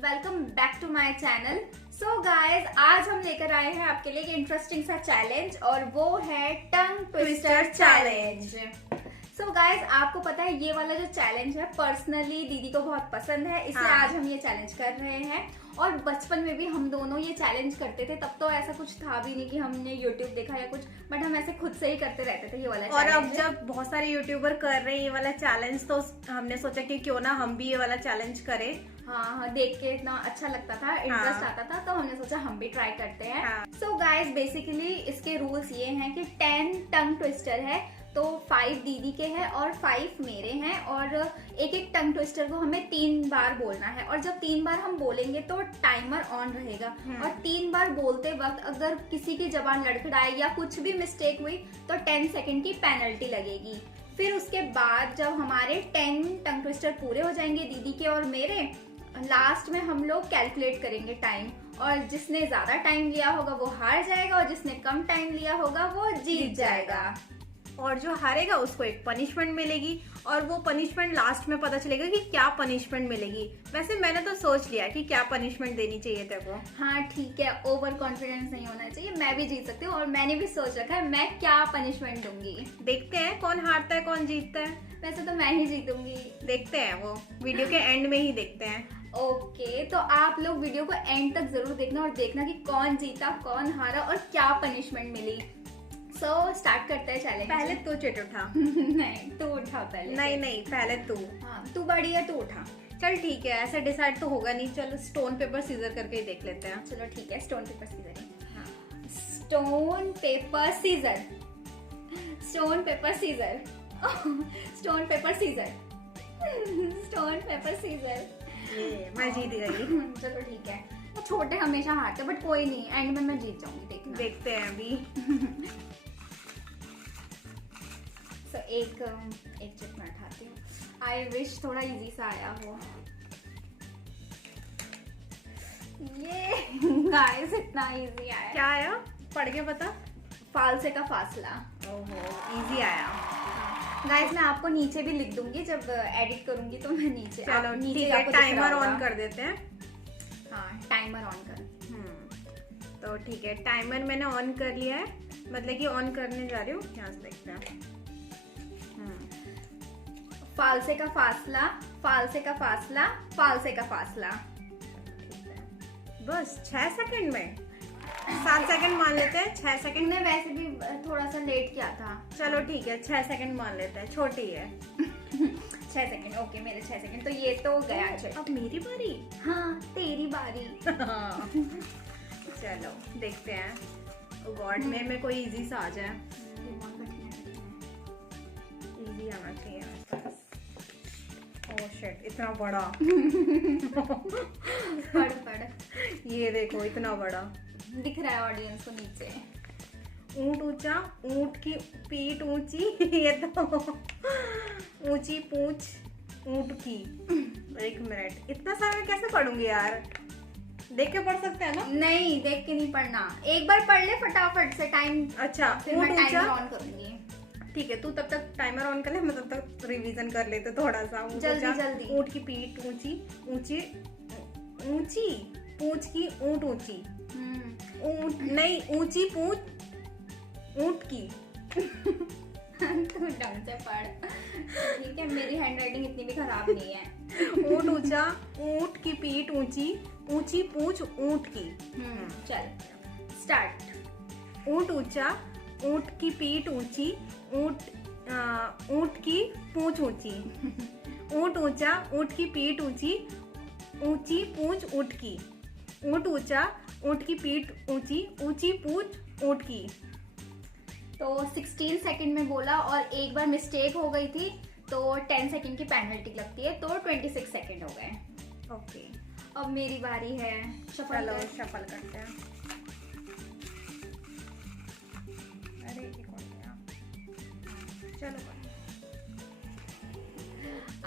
Welcome back to my channel. So guys, आज हम लेकर आए हैं आपके लिए एक इंटरेस्टिंग सा चैलेंज और वो है tongue twister challenge. So guys, आपको पता है ये वाला जो चैलेंज है पर्सनली दीदी को बहुत पसंद है, इसलिए आज हम ये चैलेंज कर रहे हैं। और बचपन में भी हम दोनों ये चैलेंज करते थे, तब तो ऐसा कुछ था भी नहीं कि हमने यूट्यूब देखा या कुछ, बट हम ऐसे खुद से ही करते रहते थे ये वाला और चैलेंज। अब जब बहुत सारे यूट्यूबर कर रहे हैं ये वाला चैलेंज, तो हमने सोचा कि क्यों ना हम भी ये वाला चैलेंज करें। हाँ, देख के इतना अच्छा लगता था, इंटरेस्ट आता था, तो हमने सोचा हम भी ट्राई करते हैं। सो गाइस, बेसिकली इसके रूल्स ये हैं कि 10 टंग ट्विस्टर है, तो 5 दीदी के हैं और 5 मेरे हैं, और एक एक टंग ट्विस्टर को हमें 3 बार बोलना है। और जब 3 बार हम बोलेंगे तो टाइमर ऑन रहेगा, और 3 बार बोलते वक्त अगर किसी की जबान लड़खड़ाए या कुछ भी मिस्टेक हुई तो 10 सेकेंड की पेनल्टी लगेगी। फिर उसके बाद जब हमारे 10 टंग ट्विस्टर पूरे हो जाएंगे दीदी के और मेरे, लास्ट में हम लोग कैलकुलेट करेंगे टाइम, और जिसने ज्यादा टाइम लिया होगा वो हार जाएगा और जिसने कम टाइम लिया होगा वो जीत जाएगा। और जो हारेगा उसको एक पनिशमेंट मिलेगी, और वो पनिशमेंट लास्ट में पता चलेगा कि क्या पनिशमेंट मिलेगी। वैसे मैंने तो सोच लिया कि क्या पनिशमेंट देनी चाहिए तेरे को। हाँ ठीक है, ओवर कॉन्फिडेंस नहीं होना चाहिए, मैं भी जीत सकती हूँ और मैंने भी सोच रखा है मैं क्या पनिशमेंट दूंगी। देखते हैं कौन हारता है कौन जीतता है। वैसे तो मैं ही जीतूंगी। देखते हैं, वो वीडियो के एंड में ही देखते हैं। ओके, तो आप लोग वीडियो को एंड तक जरूर देखना और देखना कि कौन जीता कौन हारा और क्या पनिशमेंट मिली। सो स्टार्ट करते हैं चैलेंज। पहले तू चिट उठा। नहीं, तू उठा पहले। नहीं, पहले तू। हाँ, तू बड़ी है, तू उठा। चल ठीक है, ऐसे डिसाइड तो होगा नहीं। चल स्टोन पेपर सीजर करके ही देख लेते हैं। चलो ठीक है, stone paper scissor. Stone paper scissor, stone paper scissor, stone paper scissor, stone paper scissor. मैं जीत गई। चलो ठीक है, तो छोटे हमेशा हारते, बट कोई नहीं, एंड में मैं जीत जाऊंगी, देखना। देखते हैं अभी। So, एक चिप मैं उठाती हूँ। आई विश थोड़ा इजी सा आया हो। ये गाइस, इतना इजी आया। क्या आया? पढ़ के बता। फालसे का फासला। ओहो, इजी आया। गाइस, मैं आपको नीचे भी लिख दूंगी जब एडिट करूंगी, तो मैं नीचे। चलो नीचे ठीक है, आपको दिख टाइमर रहा ऑन होगा। कर देते हैं। हाँ, टाइमर ऑन कर। तो ठीक है, टाइमर मैंने ऑन कर लिया है, मतलब कि ऑन करने जा रही हूँ। यहाँ से देखते हैं। फालसे का फासला, फालसे का फासला, फालसे का फासला। बस 6 सेकंड में। 7 सेकंड मान लेते हैं। 6 सेकंड। तुमने वैसे भी थोड़ा सा लेट किया था। चलो ठीक है, 6 सेकंड मान लेते हैं, छोटी है। 6 सेकंड, ओके, मेरे 6 सेकंड। तो ये तो गया। अब मेरी बारी। हाँ, तेरी बारी। चलो देखते हैं। गॉड, में कोई इजी सा आ जाए। इजी आना चाहिए। ओह शिट, इतना बड़ा। पढ़। ये देखो, इतना बड़ा दिख रहा है ऑडियंस को नीचे। ऊंट ऊंचा, ऊंट की पीठ ऊंची, ये तो ऊंची पूंछ ऊंट की। 1 मिनट, इतना सारा कैसे पढ़ूंगी यार? देख के पढ़ सकते हैं ना? नहीं, देख के नहीं पढ़ना, एक बार पढ़ ले फटाफट से। टाइम। अच्छा, फिर मैं टाइमर ऑन करूंगी। ठीक है, तू तब तक टाइमर ऑन कर ले, मैं तब तक रिवीजन कर लेते थोड़ा सा। जल्दी। ऊंट की पीठ ऊंची, ऊंची ऊंची पूंछ की ऊंट ऊंची। ऊंट नहीं, ऊंची पूंछ ऊंट की। तू ढंग से पढ़, ठीक है? मेरी हैंडराइटिंग इतनी भी खराब नहीं है। ऊंट ऊंचा, ऊंट की पीठ ऊंची, ऊंची पूंछ ऊंट की। चल स्टार्ट। ऊंट ऊंचा, ऊंट की पीठ ऊंची, ऊंट की पूंछ ऊंची। ऊंट ऊंचा, ऊंट की पीठ ऊंची, ऊंची पूंछ ऊंट की। ऊंट ऊंचा, ऊंट की पीठ ऊंची, ऊंची पूंछ ऊंट की। तो 16 सेकंड में बोला और एक बार मिस्टेक हो गई थी, तो 10 सेकंड की पेनल्टी लगती है, तो 26 सेकंड हो गए। ओके, अब मेरी बारी है। चलो शफल करते हैं। अरे एक और गया। चलो,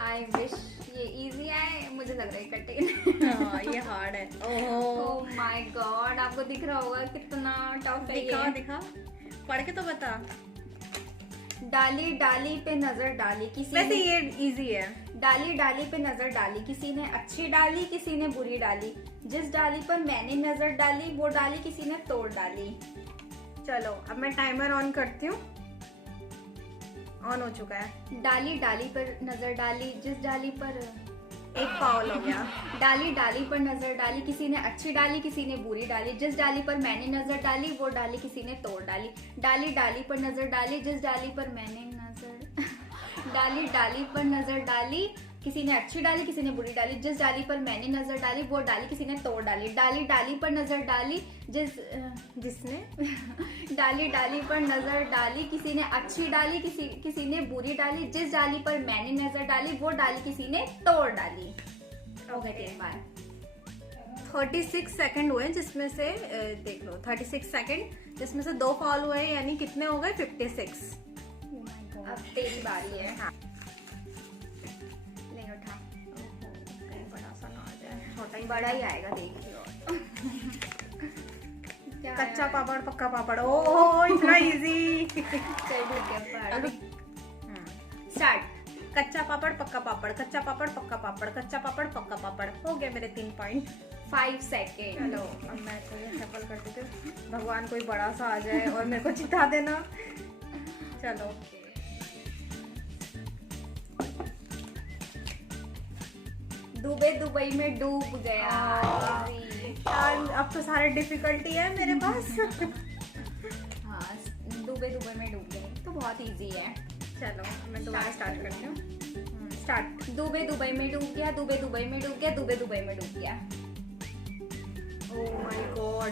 आई विश ये इजी आए, मुझे लग रहा है कटे। हाँ, ये हार्ड है। ओह माय गॉड, आपको दिख रहा होगा कितना टफ है ये। दिखा, पढ़ के तो बता। डाली डाली पे नजर डाली, किसी वैसे ये इजी है। डाली डाली पे नजर डाली, किसी ने अच्छी डाली किसी ने बुरी डाली, जिस डाली पर मैंने नजर डाली वो डाली किसी ने तोड़ डाली। चलो अब मैं टाइमर ऑन करती हूँ। ऑन हो चुका है। डाली डाली पर नजर डाली, जिस डाली पर एक फाउल हो गया। डाली डाली पर नजर डाली, किसी ने अच्छी डाली किसी ने बुरी डाली, जिस डाली पर मैंने नजर डाली वो डाली किसी ने तोड़ डाली। डाली डाली पर नजर डाली, जिस डाली पर मैंने नजर डाली डाली पर नजर डाली, किसी ने अच्छी डाली किसी ने बुरी डाली, जिस डाली पर मैंने नजर डाली वो डाली किसी ने तोड़ डाली। डाली डाली पर नजर डाली, जिसने डाली डाली पर नजर डाली, किसी ने अच्छी डाली किसी ने बुरी डाली, जिस डाली पर मैंने नजर डाली वो डाली किसी ने तोड़ डाली। हो गए 3 बार। 36 सेकंड हुए जिसमें से देख लो 36 सेकंड जिसमें से 2 फॉल हुए, यानी कितने हो गए 56। अब तेरी बारी है। हाँ। ले उठा। कहीं बड़ा सा ना आ जाए। छोटा ही बड़ा ही आएगा देखियो। कच्चा पापड़ पक्का पापड़। ओह इतना इजी। स्टार्ट। कच्चा पापड़ पक्का पापड़, कच्चा पापड़ पक्का पापड़, कच्चा पापड़ पक्का पापड़। हो गया मेरे 3 पॉइंट। 5 सेकेंड। चलो अब मैं तो ये सफल कर देती हूँ। भगवान कोई बड़ा सा आ जाए और मेरे को जिता देना। चलो डूबे दुबई में डूब गया। यार अब तो सारे डिफिकल्टी है मेरे पास। हाँ डूबे दुबई में डूब गए तो बहुत इजी है। चलो मैं दोबारा स्टार्ट करती हूँ। स्टार्ट। डूबे दुबई में डूब गया, डूबे दुबई में डूब गया, डूबे दुबई में डूब गया। Oh my God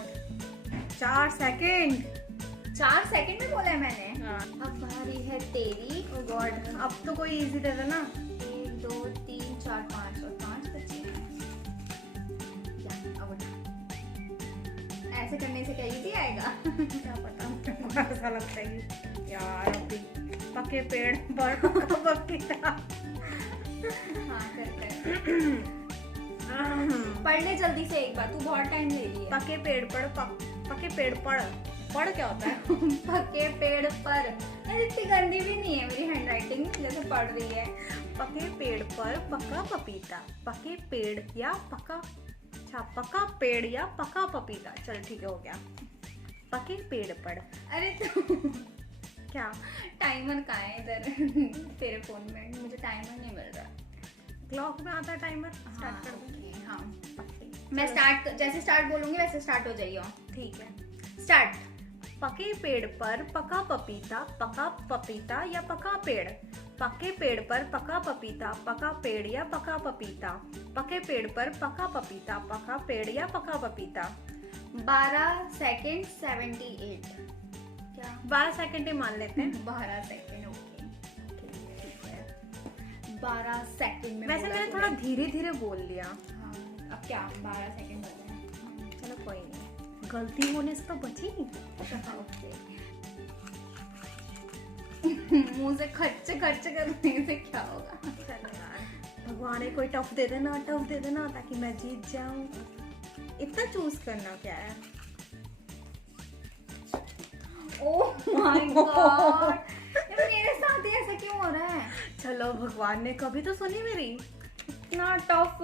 4 second. 4 second में बोला है मैंने। हाँ। अब बारी है तेरी। ओह गॉड अब तो कोई इजी दे देना। 1 2 3 4 5 और 5 बचे हैं। अब उठा। ऐसे करने से क्या इजी आएगा? क्या पता ऐसा लगता है यार। अभी पके पेड़ पर पपीता। हाँ कर पढ़ ले जल्दी से एक बार, तू बहुत टाइम ले लिया। पके पेड़ पर पके पेड़ पर पढ़ क्या होता है? पके पेड़ पर। इतनी गंदी भी नहीं है मेरी हैंडराइटिंग जैसे पढ़ रही है। पके पेड़ पर पका पपीता, पके पेड़ या पका, अच्छा पका पेड़ या पका पपीता। चल ठीक है हो गया। पके पेड़ पर। अरे तो क्या टाइमर कहाँ है इधर? तेरे फोन में मुझे टाइमर नहीं मिल रहा। क्लॉक में आता है टाइमर। हाँ, स्टार्ट कर दूँ? हाँ मैं जैसे स्टार्ट बोलूंगी वैसे स्टार्ट हो जाइए। ठीक है स्टार्ट। पके पेड़ पर पका पपीता या पका पेड़। पके पेड़ पर पका पेड़ या पका पपीता। पके पेड़ पर पका पेड़ या पका पपीता। 12 सेकेंड 78। क्या 12 सेकंड ही मान लेते हैं। 12 सेकेंड ओके ठीक है। 12 सेकेंड में वैसे मैंने थोड़ा धीरे धीरे बोल लिया। हाँ अब क्या 12 सेकेंड हो गए। चलो कोई नहीं, गलती होने से तो बची। मुंह से खर्च करने से क्या होगा? चलो यार भगवान कोई टफ दे देना ताकि मैं जीत जाऊं। इतना चूज करना क्या है? ओह माय गॉड मेरे साथ ही ऐसा क्यों हो रहा है? चलो भगवान ने कभी तो सुनी मेरी। इतना टफ।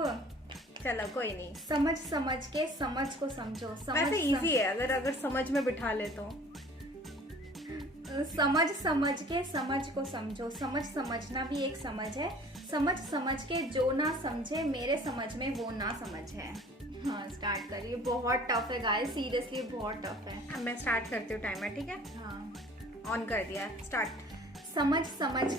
चलो कोई नहीं। समझ के समझ को समझो। वैसे इजी है अगर समझ में बिठा ले तो। समझ के समझ को समझो। समझना भी एक समझ है। समझ के जो ना समझे मेरे समझ में वो ना समझ है। हाँ स्टार्ट करिए। बहुत टफ है गाइस, सीरियसली बहुत टफ है। अब मैं स्टार्ट करती हूँ टाइमर। ठीक है हाँ ऑन कर दिया। स्टार्ट। समझ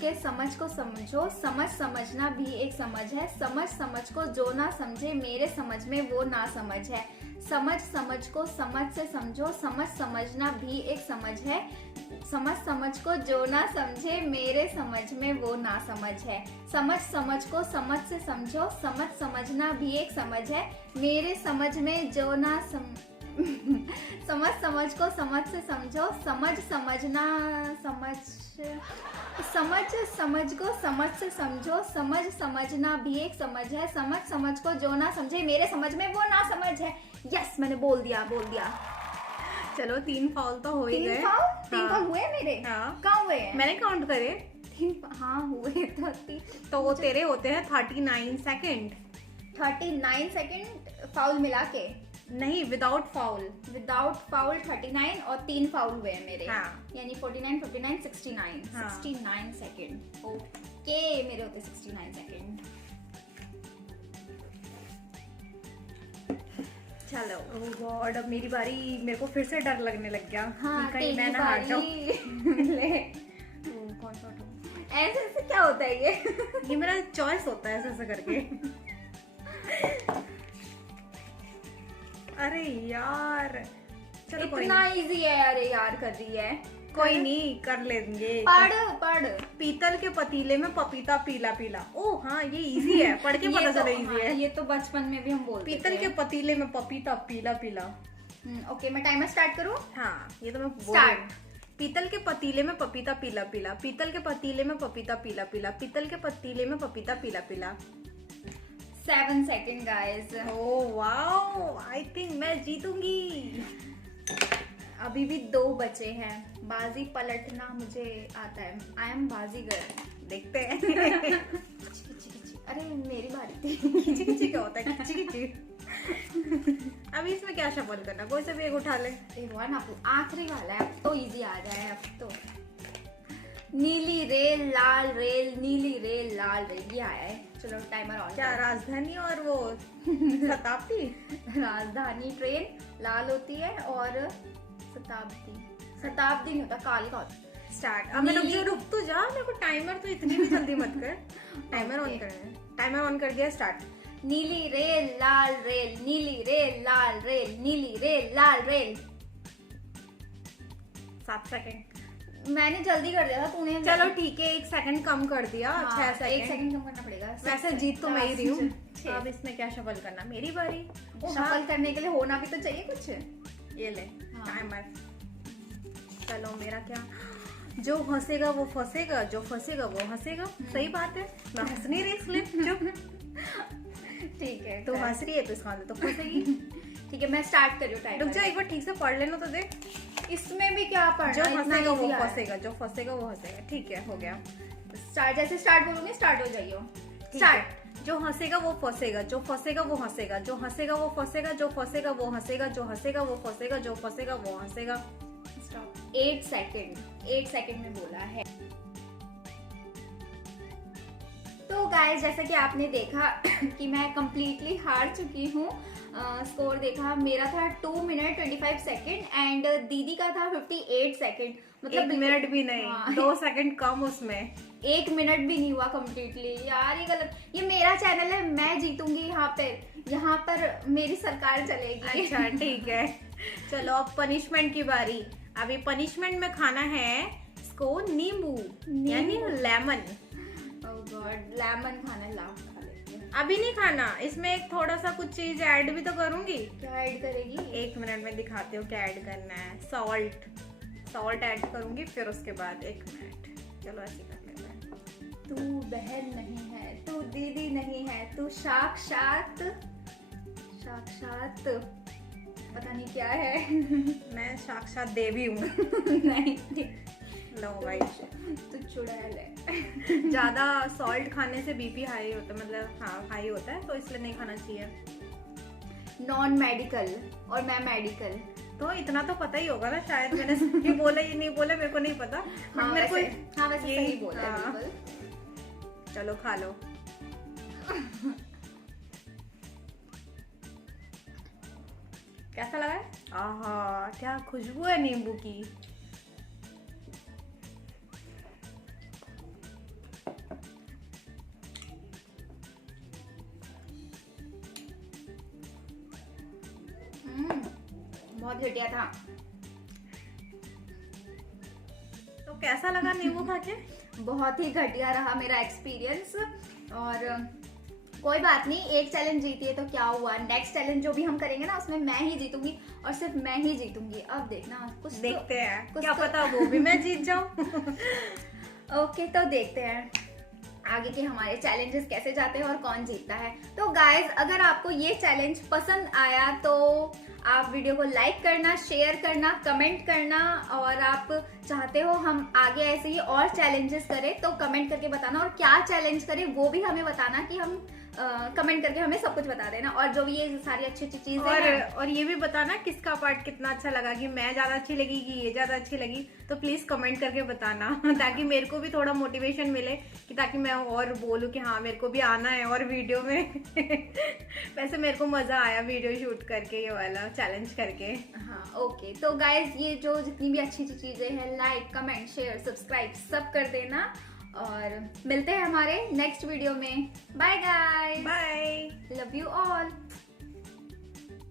के समझ को समझो। समझना भी एक समझ है। समझ को जो ना समझे मेरे समझ में वो ना समझ है। समझ को समझ से समझो। समझना भी एक समझ है। समझ को जो ना समझे मेरे समझ में वो ना समझ है। समझ को समझ से समझो। समझना भी एक समझ है। मेरे समझ में जो ना समझ को समझ से समझो। समझ को समझ से समझो। समझना भी एक समझ है। समझ को जो ना समझे मेरे समझ में वो ना समझ है। यस मैंने बोल दिया। चलो 3 फाउल तो हो ही गए। 3 फाउल हुए मेरे। हाँ कहाँ हुए हैं? मैंने काउंट करे हाँ हुए तो वो तेरे होते हैं 39 सेकेंड। 39 सेकेंड फाउल मिला के? नहीं, विदाउट फाउल। विदाउट फाउल 39 और 3 फाउल हुए हैं मेरे। हाँ। यानी 49, 59, 69। हाँ। 69 सेकेंड। ओके, मेरे होते 69 सेकेंड। चलो। ओह गॉड, अब मेरी बारी। मेरे को फिर से डर लगने लग गया। हाँ, कहीं मैं ना हार जाऊं। ले। कौन सा उठाऊं? ऐसे ऐसे क्या होता है ये? ये मेरा चॉइस होता है ऐसे ऐसे करके। अरे यार, चलो इतना इजी है। अरे यार, कर रही है। कोई नहीं, कर लेंगे। पढ़। पीतल के पतीले में पपीता पीला पीला। ओह हाँ, ये इजी है, पढ़ के पता चला इजी है। ये तो बचपन में भी हम बोलते थे। पीतल के पतीले में पपीता पीला पीला। ओके, मैं टाइमर स्टार्ट करूँ? हाँ, ये तो मैं स्टार्ट। पीतल के पतीले में पपीता पीला पीला, पीतल के पतीले में पपीता पीला पीला, पीतल के पतीले में पपीता पीला पीला। 7 second guys. Oh wow, I think मैं जीतूंगी। अभी भी 2 बचे हैं। बाजी पलटना मुझे आता है। आई एम बाजीगर। देखते हैं। अरे मेरी बारी थी। खिची खिची क्या होता है? खिची खिची। अभी इसमें क्या शफल करना? कोई से भी एक उठा ले। आखिरी वाला है, अब तो इजी आ जाए। अब तो नीली रेल लाल रेल, नीली रेल लाल रेल, ये आया है। चलो टाइमर ऑन। क्या राजधानी और वो शताब्दी? राजधानी ट्रेन लाल होती है और शताब्दी नहीं होता, काल का होता। स्टार्ट। अब मैं रुक तो जा, मेरे को टाइमर तो इतनी भी जल्दी मत कर। टाइमर ऑन करना है। टाइमर ऑन कर दिया, स्टार्ट। नीली रेल लाल रेल, नीली रेल लाल रेल, नीली रेल लाल रेल। 7 सेकेंड। मैंने जल्दी कर दिया था, तूने। चलो ठीक है, 1 सेकंड कम कर दिया। 6 सेकंड। 1 सेकंड कम करना पड़ेगा। वैसे जीत तो मैं ही रही हूँ। अब इसमें क्या शफल करना? मेरी बारी। शफल करने के लिए होना भी तो चाहिए कुछ। ये ले टाइमर। चलो, मेरा क्या? जो हंसेगा वो फंसेगा, जो फंसेगा वो हंसेगा। सही बात है, मैं हंस नहीं रही इसलिए चुप। ठीक है, तो हंस रही है तो इसका तो फंसेगी। ठीक है, मैं स्टार्ट कर रही हूँ टाइमर। रुक जा, एक बार ठीक से पढ़ लेना तो देख। इसमें भी क्या पढ़ना? जो हंसेगा वो फंसेगा, जो फंसेगा वो हंसेगा। ठीक है, हो गया स्टार्ट। जैसे स्टार्ट बोलूंगी स्टार्ट हो जाइयो। स्टार्ट। जो हंसेगा वो फंसेगा, जो फंसेगा वो हंसेगा, जो हंसेगा वो फंसेगा, जो फंसेगा वो हंसेगा, जो हंसेगा वो फंसेगा, जो फंसेगा वो हंसेगा। 8 सेकेंड। 8 सेकेंड में बोला है। तो गाइस, जैसा कि आपने देखा कि मैं कंप्लीटली हार चुकी हूँ। स्कोर देखा, मेरा था 2 मिनट 25 सेकेंड एंड दीदी का था 58 सेकेंड। मतलब 1 मिनट भी नहीं। हाँ। 2 सेकेंड कम उसमें। 1 मिनट भी नहीं हुआ कंप्लीटली। यार ये गलत। ये मेरा चैनल है, मैं जीतूंगी यहाँ पर मेरी सरकार चलेगी। अच्छा ठीक है। चलो, अब पनिशमेंट की बारी। अभी पनिशमेंट में खाना है इसको नींबू, यानी लेमन। ओह गॉड, लेमन खाना है। लाओ खा लेती हूं। अभी नहीं खाना, इसमें एक थोड़ा सा कुछ चीज ऐड भी तो करूंगी। क्या ऐड करेगी? 1 मिनट में दिखाती हूँ क्या ऐड करना है। सॉल्ट ऐड करूंगी, फिर उसके बाद 1 मिनट। चलो ऐसे कर लेते हैं। तू बहन नहीं है, तू दीदी नहीं है, तू साक्षात पता नहीं क्या है। मैं साक्षात देवी हूँ। नहीं, लो भाई, तू चुड़ैल है। ज्यादा सॉल्ट खाने से बीपी हाई होता है, मतलब हाँ हाई होता है, तो इसलिए नहीं खाना चाहिए। नॉन मेडिकल और मैं मेडिकल, तो इतना तो पता ही होगा ना शायद। मैंने सही बोला ये नहीं बोला मेरे को नहीं पता। हाँ, मेरे वैसे, को हाँ वैसे सही बोला है बिल्कुल। चलो खा लो। कैसा लगा है? आहा, क्या खुशबू है नींबू की। बहुत घटिया था। तो कैसा लगा नींबू खा के? बहुत ही घटिया रहा मेरा एक्सपीरियंस। और कोई बात नहीं, एक चैलेंज जीती है तो क्या हुआ। नेक्स्ट चैलेंज जो भी हम करेंगे ना, उसमें मैं ही जीतूंगी और सिर्फ मैं ही जीतूंगी। अब देखना, कुछ देखते हैं, क्या पता वो भी मैं जीत जाऊं। ओके, तो देखते हैं। आगे के हमारे चैलेंजेस कैसे जाते हैं और कौन जीतता है। तो गाइज अगर आपको ये चैलेंज पसंद आया तो आप वीडियो को लाइक करना, शेयर करना, कमेंट करना, और आप चाहते हो हम आगे ऐसे ही और चैलेंजेस करें तो कमेंट करके बताना, और क्या चैलेंज करें वो भी हमें बताना कि हम कमेंट करके हमें सब कुछ बता देना, और जो भी ये सारी अच्छी अच्छी चीजें हैं और ये भी बताना किसका पार्ट कितना अच्छा लगा, कि मैं ज्यादा अच्छी लगी कि ये ज्यादा अच्छी लगी, तो प्लीज कमेंट करके बताना ताकि मेरे को भी थोड़ा मोटिवेशन मिले, कि ताकि मैं और बोलूं कि हाँ मेरे को भी आना है और वीडियो में वैसे मेरे को मजा आया वीडियो शूट करके, ये वाला चैलेंज करके। हाँ ओके, तो गाइज ये जो जितनी भी अच्छी अच्छी चीजें हैं, लाइक, कमेंट, शेयर, सब्सक्राइब सब कर देना, और मिलते हैं हमारे नेक्स्ट वीडियो में। Bye guys, bye, love you all.